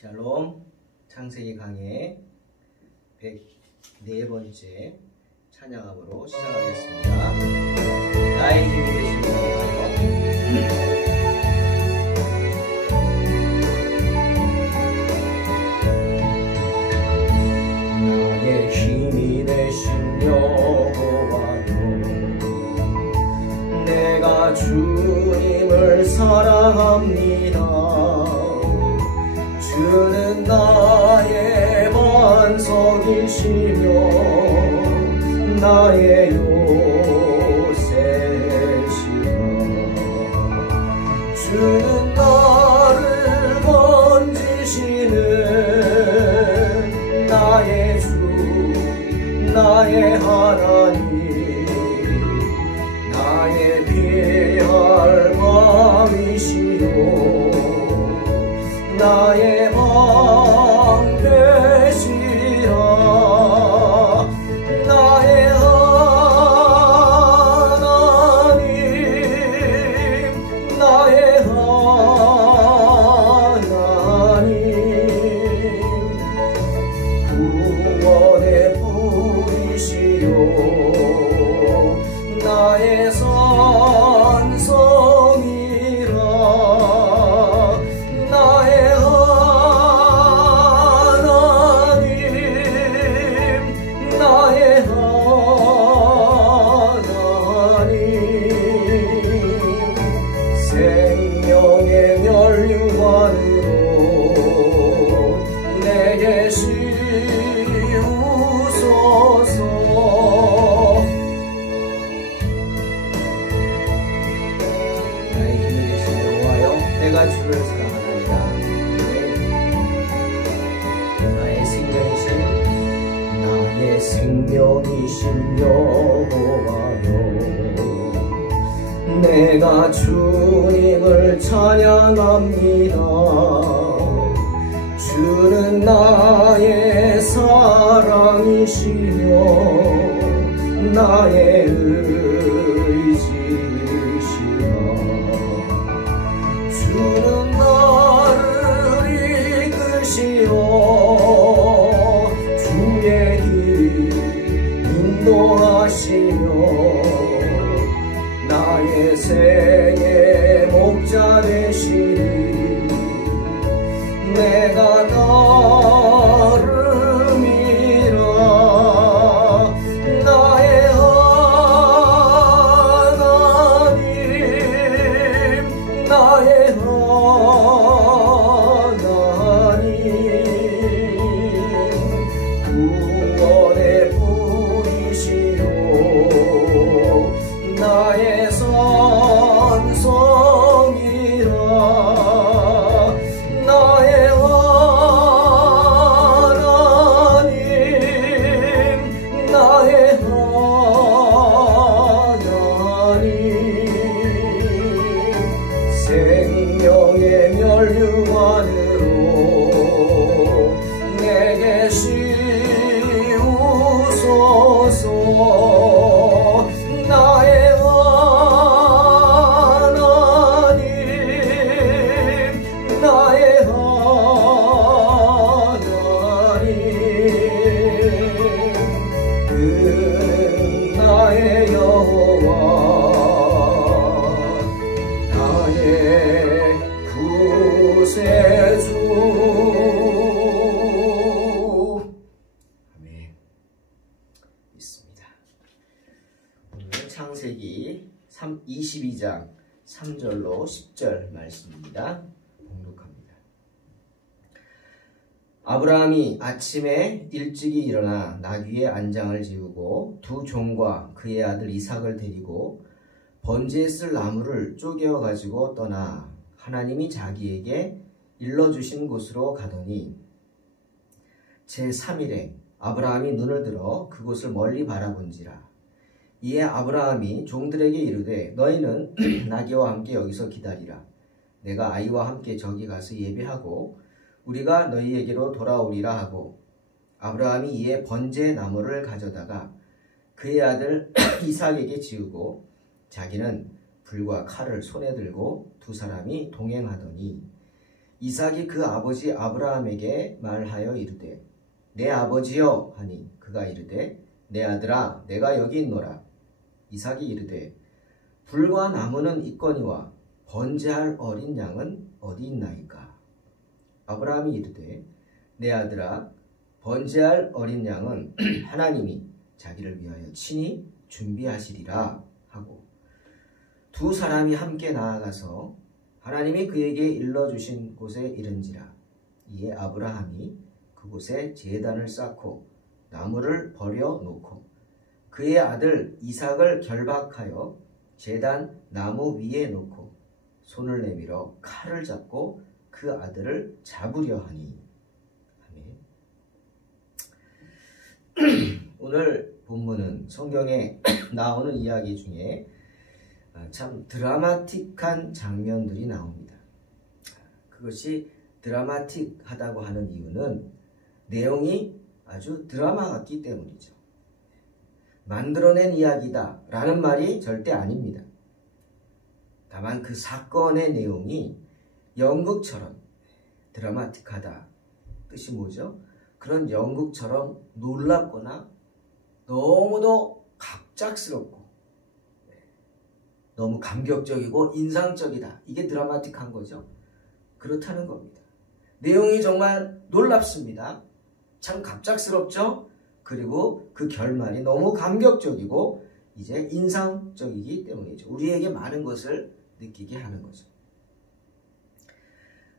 샬롬 창세기 강의 104번째 찬양함으로 시작하겠습니다. 나의 힘이 되신 분이요. 나의 힘이 되신 여호와여, 내가 주님을 사랑합니다. 주는 나의 반석이시며 나의 요새시라. 주는 나를 건지시는 나의 주, 나의 하나님, 나의 피할 마음이시요 나의 방 되시라. 나의 하나님, 나의 하나님, 구원의 뿌리시요 나의 산성이라. 나의 생명의 멸류관으로 내게 씌우소서. 나의 힘이 되신 여호와여, 내가 주를 사랑하나이다. 나의 생명이신 여호와여, 내가 주님을 찬양합니다. 주는 나의 사랑이시며 나의 의지이시라. 주는 나를 이끄시어 주의 길 인도하시며 나의 생의 목자 되시니 내가 따름이라. 나의 하나님, 나의 하나님, 구원의 뿌리시요 나의 산성이라. 나의 하나님, 나의 하나님, 생명의 멸류관으로 내게 씌우소서. 나의 하나님, 나의 하나님, 그는 나의 여호와, 나의 구세주. 아멘. 있습니다. 오늘 창세기 22장 3절로 10절 말씀입니다. 봉독합니다. 아브라함이 아침에 일찍이 일어나 나귀의 안장을 지우고 두 종과 그의 아들 이삭을 데리고 번제에 쓸 나무를 쪼개어 가지고 떠나 하나님이 자기에게 일러주신 곳으로 가더니 제3일에 아브라함이 눈을 들어 그곳을 멀리 바라본지라. 이에 아브라함이 종들에게 이르되 너희는 나귀와 함께 여기서 기다리라. 내가 아이와 함께 저기 가서 예배하고 우리가 너희에게로 돌아오리라 하고, 아브라함이 이에 번제 나무를 가져다가 그의 아들 이삭에게 지우고 자기는 불과 칼을 손에 들고 두 사람이 동행하더니 이삭이 그 아버지 아브라함에게 말하여 이르되 내 아버지여 하니 그가 이르되 내 아들아 내가 여기 있노라. 이삭이 이르되 불과 나무는 있거니와 번제할 어린 양은 어디 있나이까. 아브라함이 이르되 내 아들아 번제할 어린 양은 하나님이 자기를 위하여 친히 준비하시리라 하고 두 사람이 함께 나아가서 하나님이 그에게 일러주신 곳에 이른지라. 이에 아브라함이 그곳에 제단을 쌓고 나무를 버려 놓고 그의 아들 이삭을 결박하여 제단 나무 위에 놓고 손을 내밀어 칼을 잡고 그 아들을 잡으려 하니. 아멘. 오늘 본문은 성경에 나오는 이야기 중에 참 드라마틱한 장면들이 나옵니다. 그것이 드라마틱하다고 하는 이유는 내용이 아주 드라마 같기 때문이죠. 만들어낸 이야기다 라는 말이 절대 아닙니다. 다만 그 사건의 내용이 연극처럼 드라마틱하다 뜻이 뭐죠? 그런 연극처럼 놀랍거나 너무도 갑작스럽고 너무 감격적이고 인상적이다. 이게 드라마틱한 거죠. 그렇다는 겁니다. 내용이 정말 놀랍습니다. 참 갑작스럽죠? 그리고 그 결말이 너무 감격적이고 이제 인상적이기 때문이죠. 우리에게 많은 것을 느끼게 하는 거죠.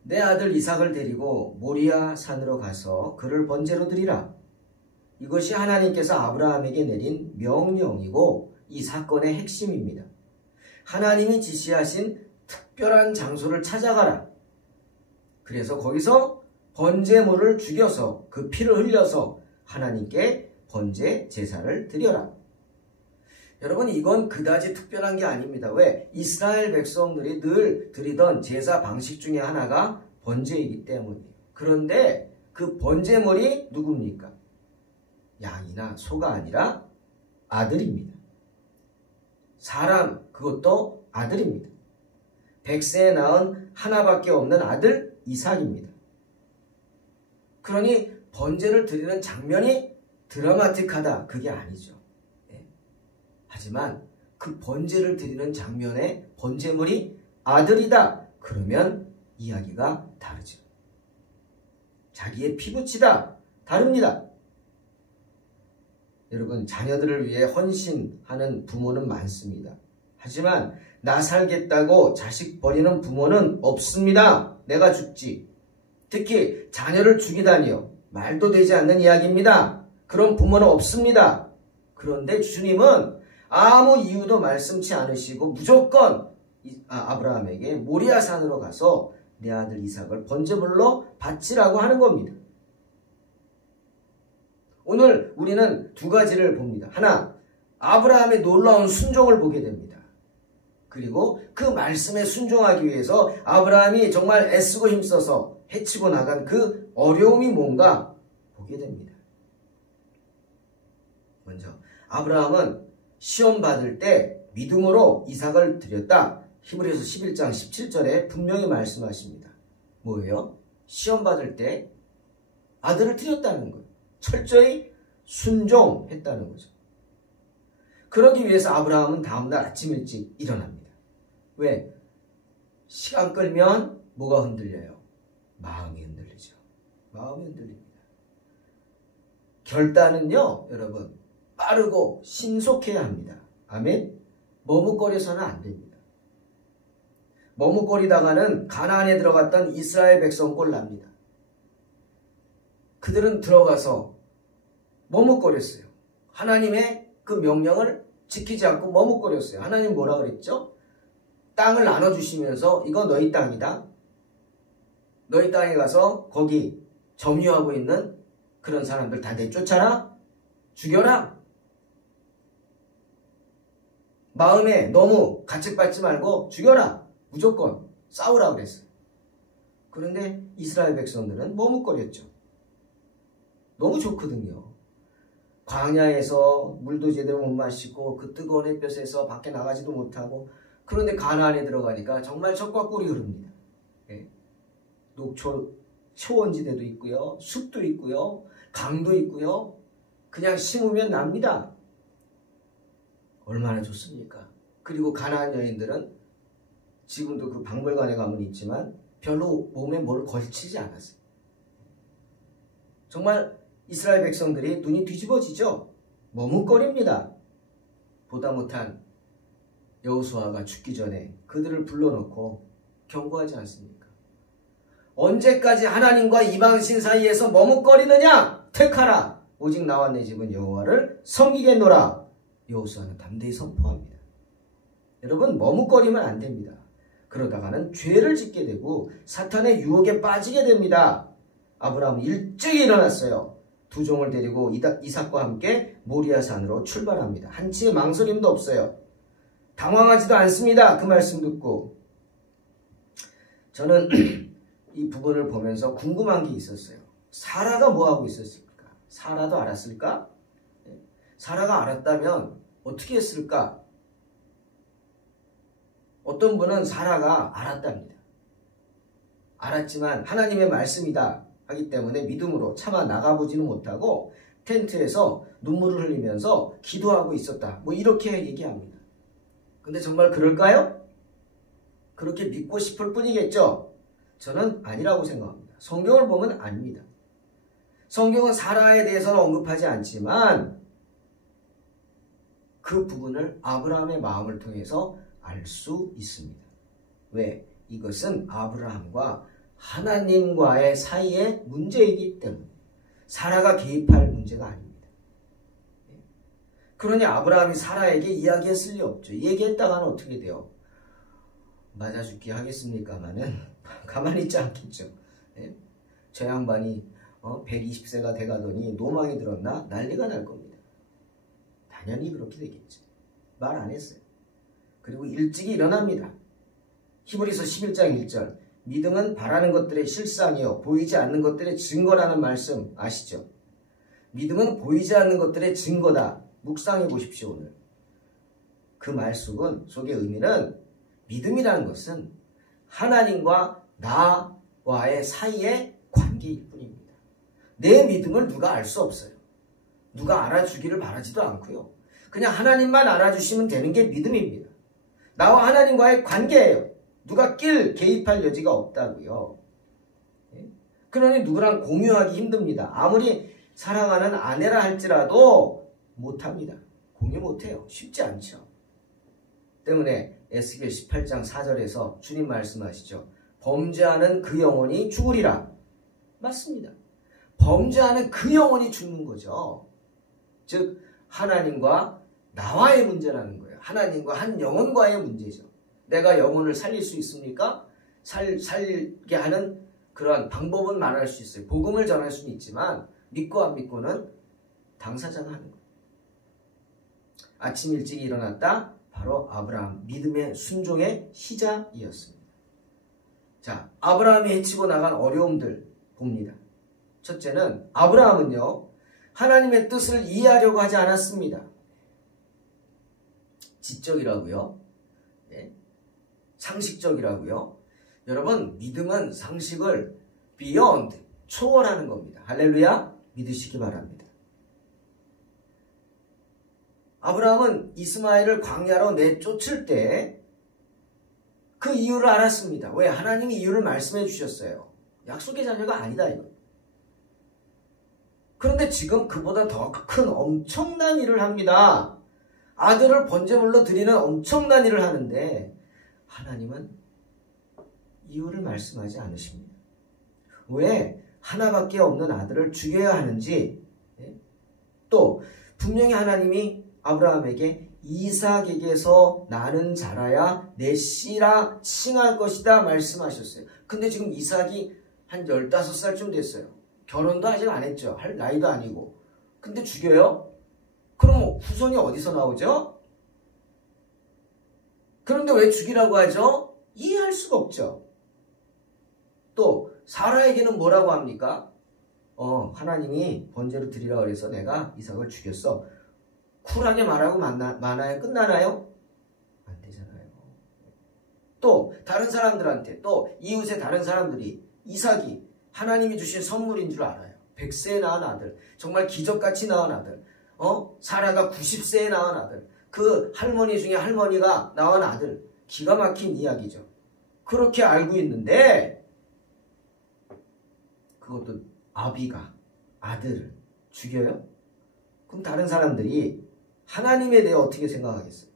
내 아들 이삭을 데리고 모리아 산으로 가서 그를 번제로 드리라. 이것이 하나님께서 아브라함에게 내린 명령이고 이 사건의 핵심입니다. 하나님이 지시하신 특별한 장소를 찾아가라. 그래서 거기서 번제물을 죽여서 그 피를 흘려서 하나님께 번제 제사를 드려라. 여러분 이건 그다지 특별한 게 아닙니다. 왜? 이스라엘 백성들이 늘 드리던 제사 방식 중에 하나가 번제이기 때문이에요. 그런데 그 번제물이 누굽니까? 양이나 소가 아니라 아들입니다. 사람 그것도 아들입니다. 백세에 낳은 하나밖에 없는 아들 이삭입니다. 그러니 번제를 드리는 장면이 드라마틱하다 그게 아니죠. 하지만 그 번제를 드리는 장면에 번제물이 아들이다. 그러면 이야기가 다르죠. 자기의 피부치다. 다릅니다. 여러분 자녀들을 위해 헌신하는 부모는 많습니다. 하지만 나 살겠다고 자식 버리는 부모는 없습니다. 내가 죽지. 특히 자녀를 죽이다니요. 말도 되지 않는 이야기입니다. 그런 부모는 없습니다. 그런데 주님은 아무 이유도 말씀치 않으시고 무조건 아브라함에게 모리아 산으로 가서 내 아들 이삭을 번제물로 바치라고 하는 겁니다. 오늘 우리는 두 가지를 봅니다. 하나, 아브라함의 놀라운 순종을 보게 됩니다. 그리고 그 말씀에 순종하기 위해서 아브라함이 정말 애쓰고 힘써서 헤치고 나간 그 어려움이 뭔가 보게 됩니다. 먼저 아브라함은 시험 받을 때 믿음으로 이삭을 드렸다. 히브리서 11장 17절에 분명히 말씀하십니다. 뭐예요? 시험 받을 때 아들을 드렸다는 거예요. 철저히 순종했다는 거죠. 그러기 위해서 아브라함은 다음날 아침 일찍 일어납니다. 왜? 시간 끌면 뭐가 흔들려요? 마음이 흔들리죠. 마음이 흔들립니다. 결단은요, 여러분, 빠르고 신속해야 합니다. 아멘? 머뭇거려서는 안 됩니다. 머뭇거리다가는 가나안에 들어갔던 이스라엘 백성 꼴 납니다. 그들은 들어가서 머뭇거렸어요. 하나님의 그 명령을 지키지 않고 머뭇거렸어요. 하나님 뭐라 그랬죠? 땅을 나눠주시면서 이거 너희 땅이다. 너희 땅에 가서 거기 점유하고 있는 그런 사람들 다 내쫓아라. 죽여라. 마음에 너무 가책받지 말고 죽여라. 무조건 싸우라 그랬어요. 그런데 이스라엘 백성들은 머뭇거렸죠. 너무 좋거든요. 광야에서 물도 제대로 못 마시고 그 뜨거운 햇볕에서 밖에 나가지도 못하고 그런데 가나안에 들어가니까 정말 젖과 꿀이 흐릅니다. 예? 초원지대도 있고요. 숲도 있고요. 강도 있고요. 그냥 심으면 납니다. 얼마나 좋습니까? 그리고 가나안 여인들은 지금도 그 박물관에 가면 있지만 별로 몸에 뭘 걸치지 않았어요. 정말 이스라엘 백성들이 눈이 뒤집어지죠. 머뭇거립니다. 보다 못한 여호수아가 죽기 전에 그들을 불러놓고 경고하지 않습니까? 언제까지 하나님과 이방신 사이에서 머뭇거리느냐? 택하라. 오직 나와 내 집은 여호와를 섬기겠노라. 여호수아는 담대히 선포합니다. 여러분, 머뭇거리면 안 됩니다. 그러다가는 죄를 짓게 되고 사탄의 유혹에 빠지게 됩니다. 아브라함은 일찍이 일어났어요. 두 종을 데리고 이삭과 함께 모리아산으로 출발합니다. 한치의 망설임도 없어요. 당황하지도 않습니다. 그 말씀 듣고. 저는 이 부분을 보면서 궁금한 게 있었어요. 사라가 뭐하고 있었을까? 사라도 알았을까? 사라가 알았다면 어떻게 했을까? 어떤 분은 사라가 알았답니다. 알았지만 하나님의 말씀이다 하기 때문에 믿음으로 차마 나가보지는 못하고 텐트에서 눈물을 흘리면서 기도하고 있었다. 뭐 이렇게 얘기합니다. 근데 정말 그럴까요? 그렇게 믿고 싶을 뿐이겠죠? 저는 아니라고 생각합니다. 성경을 보면 아닙니다. 성경은 사라에 대해서는 언급하지 않지만 그 부분을 아브라함의 마음을 통해서 알 수 있습니다. 왜? 이것은 아브라함과 하나님과의 사이의 문제이기 때문에 사라가 개입할 문제가 아닙니다. 그러니 아브라함이 사라에게 이야기했을 리 없죠. 얘기했다가는 어떻게 돼요? 맞아 죽기 하겠습니까마는 가만히 있지 않겠죠. 저 양반이 120세가 돼가더니 노망이 들었나? 난리가 날 겁니다. 당연히 그렇게 되겠죠. 말 안 했어요. 그리고 일찍이 일어납니다. 히브리서 11장 1절 믿음은 바라는 것들의 실상이요 보이지 않는 것들의 증거라는 말씀 아시죠? 믿음은 보이지 않는 것들의 증거다. 묵상해 보십시오. 오늘 그 말 속의 의미는 믿음이라는 것은 하나님과 나와의 사이의 관계일 뿐입니다. 내 믿음을 누가 알 수 없어요. 누가 알아주기를 바라지도 않고요. 그냥 하나님만 알아주시면 되는 게 믿음입니다. 나와 하나님과의 관계예요. 누가 개입할 여지가 없다고요. 그러니 누구랑 공유하기 힘듭니다. 아무리 사랑하는 아내라 할지라도 못합니다. 공유 못해요. 쉽지 않죠. 때문에 에스겔 18장 4절에서 주님 말씀하시죠. 범죄하는 그 영혼이 죽으리라. 맞습니다. 범죄하는 그 영혼이 죽는 거죠. 즉 하나님과 나와의 문제라는 거예요. 하나님과 한 영혼과의 문제죠. 내가 영혼을 살릴 수 있습니까? 살게 하는 그러한 방법은 말할 수 있어요. 복음을 전할 수는 있지만 믿고 안 믿고는 당사자가 하는 거예요. 아침 일찍 일어났다. 바로 아브라함 믿음의 순종의 시작이었습니다. 자, 아브라함이 헤치고 나간 어려움들 봅니다. 첫째는 아브라함은요. 하나님의 뜻을 이해하려고 하지 않았습니다. 지적이라고요. 네. 상식적이라고요. 여러분 믿음은 상식을 beyond, 초월하는 겁니다. 할렐루야. 믿으시기 바랍니다. 아브라함은 이스마엘을 광야로 내쫓을 때 그 이유를 알았습니다. 왜? 하나님이 이유를 말씀해 주셨어요. 약속의 자녀가 아니다 이거. 그런데 지금 그보다 더 큰 엄청난 일을 합니다. 아들을 번제물로 드리는 엄청난 일을 하는데 하나님은 이유를 말씀하지 않으십니다. 왜 하나밖에 없는 아들을 죽여야 하는지, 또 분명히 하나님이 아브라함에게 이삭에게서 나는 자라야 내 씨라 칭할 것이다 말씀하셨어요. 근데 지금 이삭이 한 15살쯤 됐어요. 결혼도 아직 안 했죠. 할 나이도 아니고. 근데 죽여요? 그럼 후손이 어디서 나오죠? 그런데 왜 죽이라고 하죠? 이해할 수가 없죠. 또 사라에게는 뭐라고 합니까? 하나님이 번제로 드리라고 해서 내가 이삭을 죽였어. 쿨하게 말하고 마나요? 끝나나요? 안 되잖아요. 또 다른 사람들한테, 또 이웃의 다른 사람들이 이삭이 하나님이 주신 선물인 줄 알아요. 100세에 낳은 아들, 정말 기적같이 낳은 아들, 사라가 90세에 낳은 아들, 그 할머니 중에 할머니가 낳은 아들, 기가 막힌 이야기죠. 그렇게 알고 있는데 그것도 아비가 아들을 죽여요? 그럼 다른 사람들이 하나님에 대해 어떻게 생각하겠어요?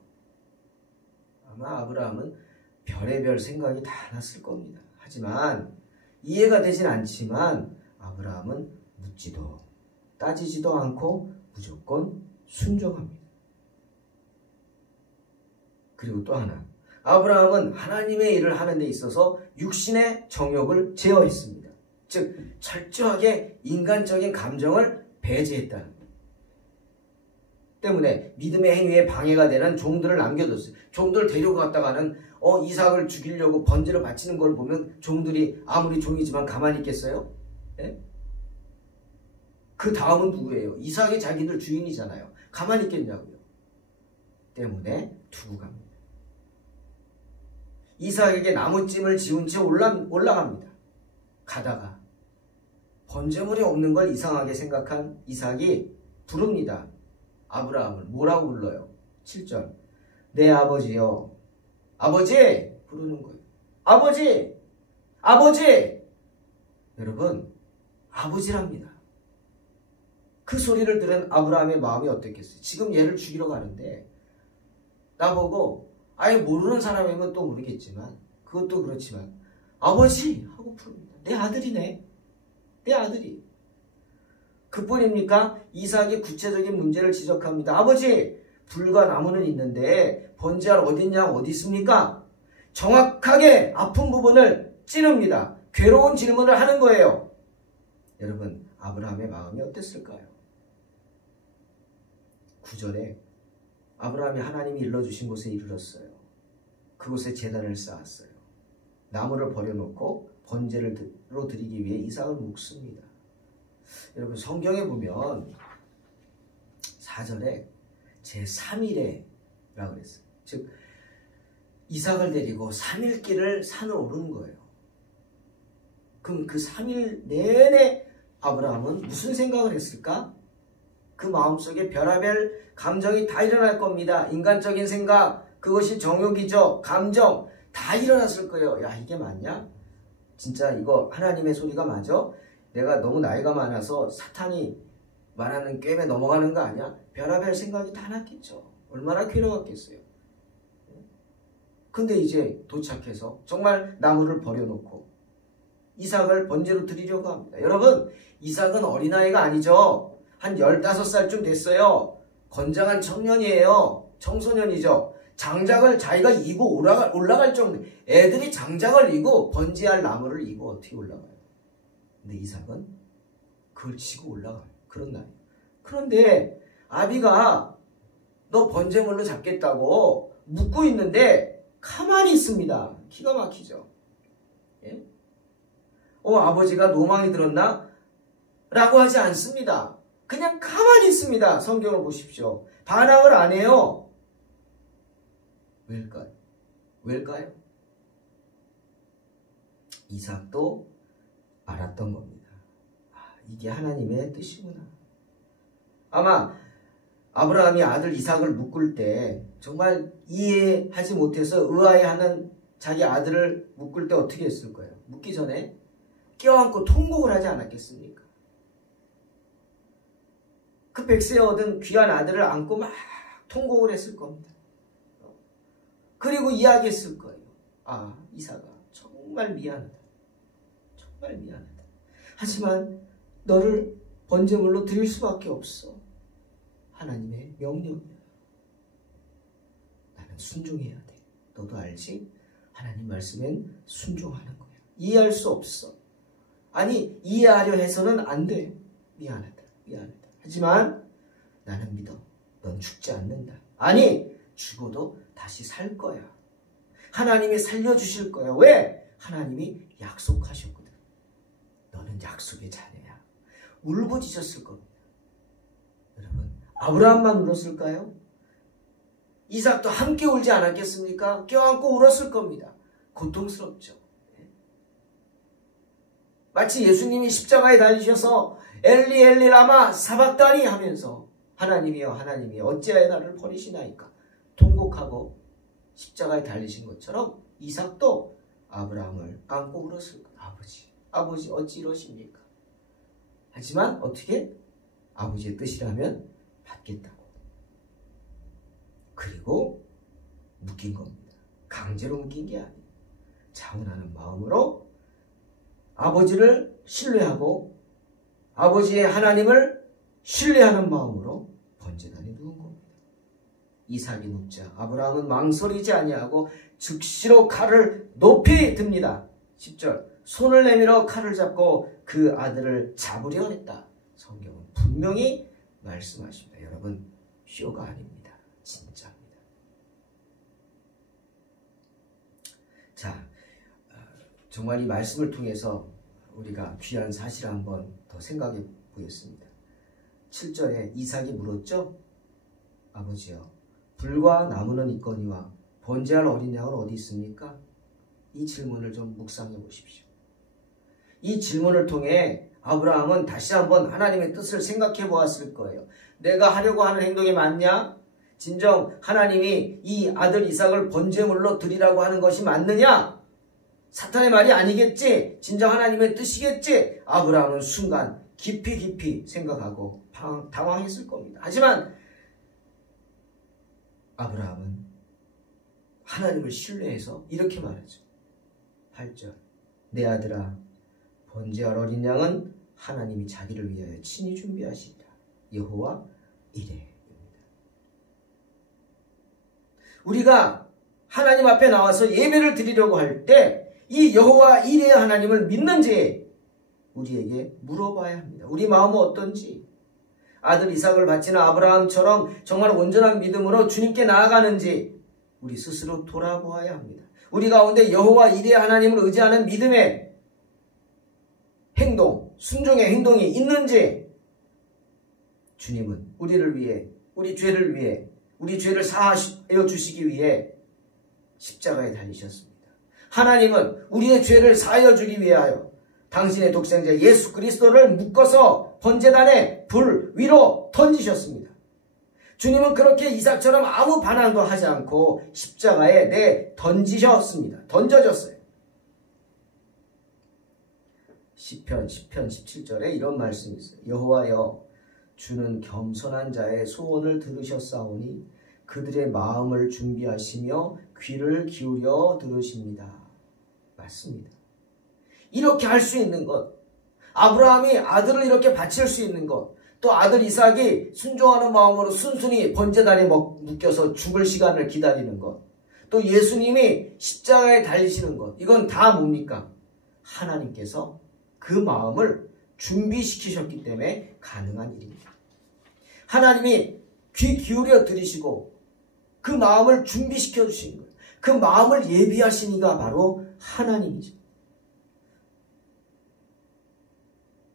아마 아브라함은 별의별 생각이 다 났을 겁니다. 하지만 이해가 되진 않지만 아브라함은 묻지도 따지지도 않고 무조건 순종합니다. 그리고 또 하나, 아브라함은 하나님의 일을 하는 데 있어서 육신의 정욕을 제어했습니다. 즉 철저하게 인간적인 감정을 배제했다는 것 때문에 믿음의 행위에 방해가 되는 종들을 남겨뒀어요. 종들 데리고 갔다가는 이삭을 죽이려고 번제를 바치는 걸 보면 종들이 아무리 종이지만 가만히 있겠어요? 예? 그 다음은 누구예요? 이삭이 자기들 주인이잖아요. 가만히 있겠냐고요. 때문에 두고 갑니다. 이삭에게 나무찜을 지운 채 올라갑니다. 가다가 번제물이 없는 걸 이상하게 생각한 이삭이 부릅니다. 아브라함을 뭐라고 불러요? 7절 내 아버지여 아버지 부르는 거예요. 아버지 아버지 여러분 아버지랍니다. 그 소리를 들은 아브라함의 마음이 어땠겠어요? 지금 얘를 죽이러 가는데 나보고 아예 모르는 사람이면 또 모르겠지만 그것도 그렇지만 아버지 하고 부릅니다. 내 아들이네. 내 아들이. 그뿐입니까? 이삭이 구체적인 문제를 지적합니다. 아버지, 불과 나무는 있는데 번제할 어딨냐 어디 있습니까? 정확하게 아픈 부분을 찌릅니다. 괴로운 질문을 하는 거예요. 여러분, 아브라함의 마음이 어땠을까요? 9절에 아브라함이 하나님이 일러주신 곳에 이르렀어요. 그곳에 제단을 쌓았어요. 나무를 버려놓고 번제로 드리기 위해 이삭을 묶습니다. 여러분 성경에 보면 4절에 제3일에라고 그랬어요. 즉 이삭을 데리고 3일 길을 산을 오른 거예요. 그럼 그 3일 내내 아브라함은 무슨 생각을 했을까? 그 마음속에 별의별 감정이 다 일어날 겁니다. 인간적인 생각, 그것이 정욕이죠. 감정 다 일어났을 거예요. 야 이게 맞냐? 진짜 이거 하나님의 소리가 맞아? 내가 너무 나이가 많아서 사탄이 말하는 꿰매 넘어가는 거 아니야? 별의별 생각이 다 났겠죠. 얼마나 괴로웠겠어요. 근데 이제 도착해서 정말 나무를 버려놓고 이삭을 번제로 드리려고 합니다. 여러분 이삭은 어린아이가 아니죠. 한 15살쯤 됐어요. 건장한 청년이에요. 청소년이죠. 장작을 자기가 이고 올라갈 정도. 애들이 장작을 이고 번제할 나무를 이고 어떻게 올라가요? 근데 이삭은 그걸 지고 올라가요. 그런 날이에요. 그런데 아비가 너 번제물로 잡겠다고 묻고 있는데 가만히 있습니다. 기가 막히죠. 예? 아버지가 노망이 들었나? 라고 하지 않습니다. 그냥 가만히 있습니다. 성경을 보십시오. 반항을 안 해요. 왜일까요? 왜일까요? 이삭도 알았던 겁니다. 이게 하나님의 뜻이구나. 아마 아브라함이 아들 이삭을 묶을 때 정말 이해하지 못해서 의아해하는 자기 아들을 묶을 때 어떻게 했을 거예요? 묶기 전에 껴안고 통곡을 하지 않았겠습니까? 그 100세에 얻은 귀한 아들을 안고 막 통곡을 했을 겁니다. 그리고 이야기했을 거예요. 아, 이삭아, 정말 미안하다. 정말 미안하다. 하지만 너를 번제물로 드릴 수밖에 없어. 하나님의 명령이야. 나는 순종해야 돼. 너도 알지? 하나님 말씀엔 순종하는 거야. 이해할 수 없어. 아니, 이해하려 해서는 안 돼. 미안하다. 미안하다. 하지만 나는 믿어. 넌 죽지 않는다. 아니, 죽어도 다시 살 거야. 하나님이 살려주실 거야. 왜? 하나님이 약속하셨거든. 너는 약속의 자녀야. 울부짖었을 겁니다. 여러분, 아브라함만 울었을까요? 이삭도 함께 울지 않았겠습니까? 껴안고 울었을 겁니다. 고통스럽죠. 마치 예수님이 십자가에 달리셔서 엘리 엘리 라마 사박다니 하면서 하나님이여 하나님이여 어찌하여 나를 버리시나이까 통곡하고 십자가에 달리신 것처럼 이삭도 아브라함을 안고 울었을 거예요. 아버지 어찌 이러십니까? 하지만 어떻게? 아버지의 뜻이라면 받겠다고. 그리고 묶인 겁니다. 강제로 묶인 게 아니에요. 차분하는 마음으로 아버지를 신뢰하고 아버지의 하나님을 신뢰하는 마음으로 번제단에 누운 겁니다. 이삭이 눕자 아브라함은 망설이지 아니하고 즉시로 칼을 높이 듭니다. 10절 손을 내밀어 칼을 잡고 그 아들을 잡으려 했다. 성경은 분명히 말씀하십니다. 여러분 쇼가 아닙니다. 진짜입니다. 자, 정말 이 말씀을 통해서 우리가 귀한 사실을 한번 더 생각해 보겠습니다. 7절에 이삭이 물었죠. 아버지여 불과 나무는 있거니와 번제할 어린 양은 어디 있습니까? 이 질문을 좀 묵상해 보십시오. 이 질문을 통해 아브라함은 다시 한번 하나님의 뜻을 생각해 보았을 거예요. 내가 하려고 하는 행동이 맞냐? 진정 하나님이 이 아들 이삭을 번제물로 드리라고 하는 것이 맞느냐? 사탄의 말이 아니겠지? 진정 하나님의 뜻이겠지? 아브라함은 순간 깊이 생각하고 당황했을 겁니다. 하지만 아브라함은 하나님을 신뢰해서 이렇게 말하죠. 8절 내 아들아 번제할 어린 양은 하나님이 자기를 위하여 친히 준비하시리라. 여호와 이레입니다. 우리가 하나님 앞에 나와서 예배를 드리려고 할 때 이 여호와 이레의 하나님을 믿는지 우리에게 물어봐야 합니다. 우리 마음은 어떤지, 아들 이삭을 바치는 아브라함처럼 정말 온전한 믿음으로 주님께 나아가는지 우리 스스로 돌아보아야 합니다. 우리 가운데 여호와 이레의 하나님을 의지하는 믿음의 행동, 순종의 행동이 있는지, 주님은 우리를 위해, 우리 죄를 위해, 우리 죄를 사하여 주시기 위해 십자가에 달리셨습니다. 하나님은 우리의 죄를 사하여 주기 위하여 당신의 독생자 예수 그리스도를 묶어서 번제단에 불 위로 던지셨습니다. 주님은 그렇게 이삭처럼 아무 반항도 하지 않고 십자가에 던지셨습니다. 던져졌어요. 시편 17절에 이런 말씀이 있어요. 여호와여 주는 겸손한 자의 소원을 들으셨사오니 그들의 마음을 준비하시며 귀를 기울여 들으십니다. 맞습니다. 이렇게 할 수 있는 것, 아브라함이 아들을 이렇게 바칠 수 있는 것, 또 아들 이삭이 순종하는 마음으로 순순히 번제단에 묶여서 죽을 시간을 기다리는 것, 또 예수님이 십자가에 달리시는 것, 이건 다 뭡니까? 하나님께서 그 마음을 준비시키셨기 때문에 가능한 일입니다. 하나님이 귀 기울여 들으시고 그 마음을 준비시켜 주신 거예요. 그 마음을 예비하신 이가 바로 하나님이죠.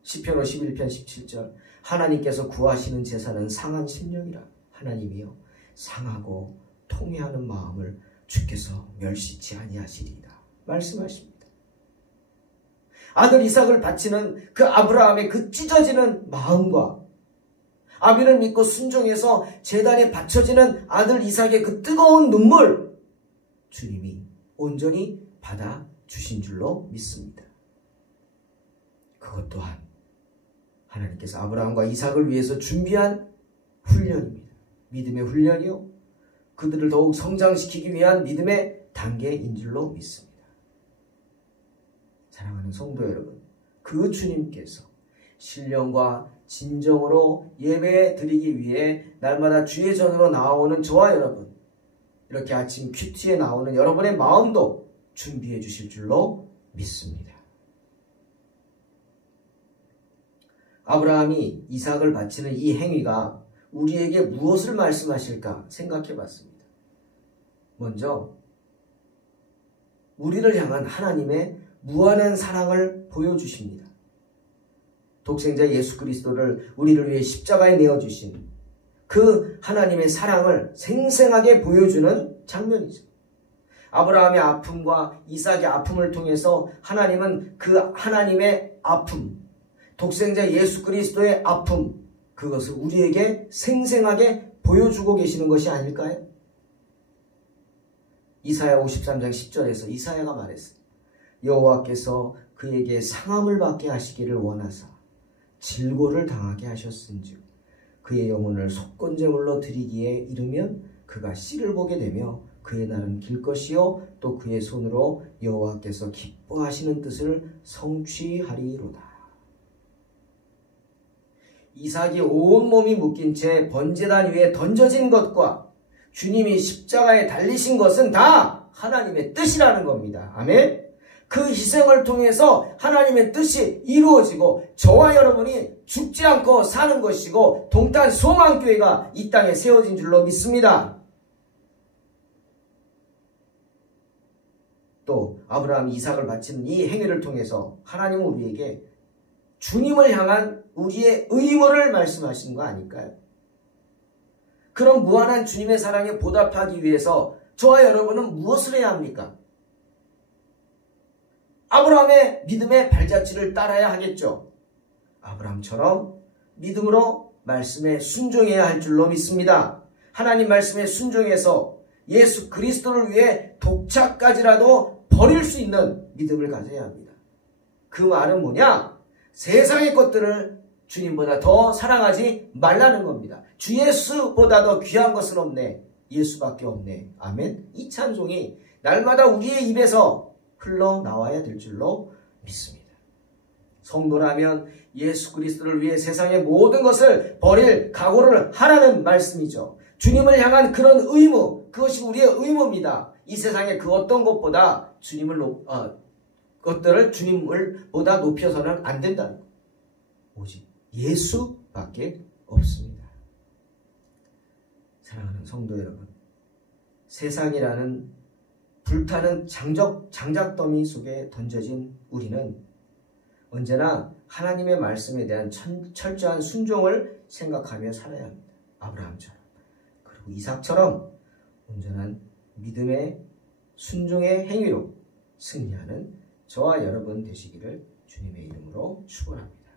시편 51편 17절 하나님께서 구하시는 제사는 상한 심령이라. 하나님이여 상하고 통회하는 마음을 주께서 멸시치 아니하시리이다. 말씀하십니다. 아들 이삭을 바치는 그 아브라함의 그 찢어지는 마음과 아비를 믿고 순종해서 제단에 바쳐지는 아들 이삭의 그 뜨거운 눈물, 주님이 온전히 받아주신 줄로 믿습니다. 그것 또한 하나님께서 아브라함과 이삭을 위해서 준비한 훈련입니다. 믿음의 훈련이요, 그들을 더욱 성장시키기 위한 믿음의 단계인 줄로 믿습니다. 사랑하는 성도 여러분, 그 주님께서 신령과 진정으로 예배 드리기 위해 날마다 주의 전으로 나오는 저와 여러분, 이렇게 아침 큐티에 나오는 여러분의 마음도 준비해 주실 줄로 믿습니다. 아브라함이 이삭을 바치는 이 행위가 우리에게 무엇을 말씀하실까 생각해 봤습니다. 먼저 우리를 향한 하나님의 무한한 사랑을 보여주십니다. 독생자 예수 그리스도를 우리를 위해 십자가에 내어주신 그 하나님의 사랑을 생생하게 보여주는 장면이죠. 아브라함의 아픔과 이삭의 아픔을 통해서 하나님은 그 하나님의 아픔, 독생자 예수 그리스도의 아픔, 그것을 우리에게 생생하게 보여주고 계시는 것이 아닐까요? 이사야 53장 10절에서 이사야가 말했습니다. 여호와께서 그에게 상함을 받게 하시기를 원하사 질고를 당하게 하셨은즉 그의 영혼을 속건제물로 드리기에 이르면 그가 씨를 보게 되며 그의 날은 길 것이요 또 그의 손으로 여호와께서 기뻐하시는 뜻을 성취하리로다. 이삭이 온몸이 묶인 채 번제단 위에 던져진 것과 주님이 십자가에 달리신 것은 다 하나님의 뜻이라는 겁니다. 아멘. 그 희생을 통해서 하나님의 뜻이 이루어지고 저와 여러분이 죽지 않고 사는 것이고 동탄 소망교회가 이 땅에 세워진 줄로 믿습니다. 또 아브라함이 이삭을 바치는 이 행위를 통해서 하나님은 우리에게 주님을 향한 우리의 의무를 말씀하시는 거 아닐까요? 그런 무한한 주님의 사랑에 보답하기 위해서 저와 여러분은 무엇을 해야 합니까? 아브라함의 믿음의 발자취를 따라야 하겠죠. 아브라함처럼 믿음으로 말씀에 순종해야 할 줄로 믿습니다. 하나님 말씀에 순종해서 예수 그리스도를 위해 독차까지라도 버릴 수 있는 믿음을 가져야 합니다. 그 말은 뭐냐? 세상의 것들을 주님보다 더 사랑하지 말라는 겁니다. 주 예수보다 더 귀한 것은 없네. 예수밖에 없네. 아멘. 이 찬송이 날마다 우리의 입에서 흘러나와야 될 줄로 믿습니다. 성도라면 예수 그리스도를 위해 세상의 모든 것을 버릴 각오를 하라는 말씀이죠. 주님을 향한 그런 의무, 그것이 우리의 의무입니다. 이 세상의 그 어떤 것보다 것들을 주님을 보다 높여서는 안 된다는 것. 오직 예수밖에 없습니다. 사랑하는 성도 여러분, 세상이라는 불타는 장작더미 속에 던져진 우리는 언제나 하나님의 말씀에 대한 철저한 순종을 생각하며 살아야 합니다. 아브라함처럼 그리고 이삭처럼 온전한 믿음의 순종의 행위로 승리하는 저와 여러분 되시기를 주님의 이름으로 축원합니다.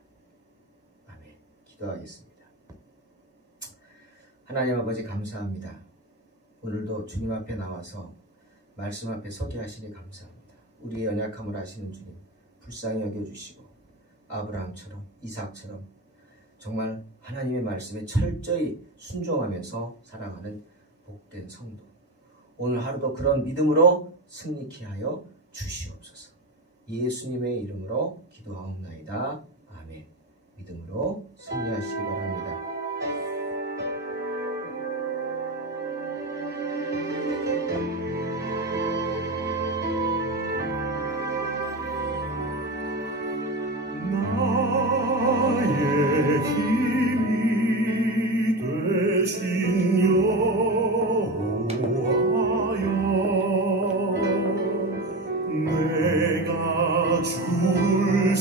아멘. 기도하겠습니다. 하나님 아버지 감사합니다. 오늘도 주님 앞에 나와서 말씀 앞에 서게 하시니 감사합니다. 우리의 연약함을 아시는 주님 불쌍히 여겨주시고 아브라함처럼 이삭처럼 정말 하나님의 말씀에 철저히 순종하면서 살아가는 복된 성도, 오늘 하루도 그런 믿음으로 승리케 하여 주시옵소서. 예수님의 이름으로 기도하옵나이다. 아멘. 믿음으로 승리하시기 바랍니다. 내가 주를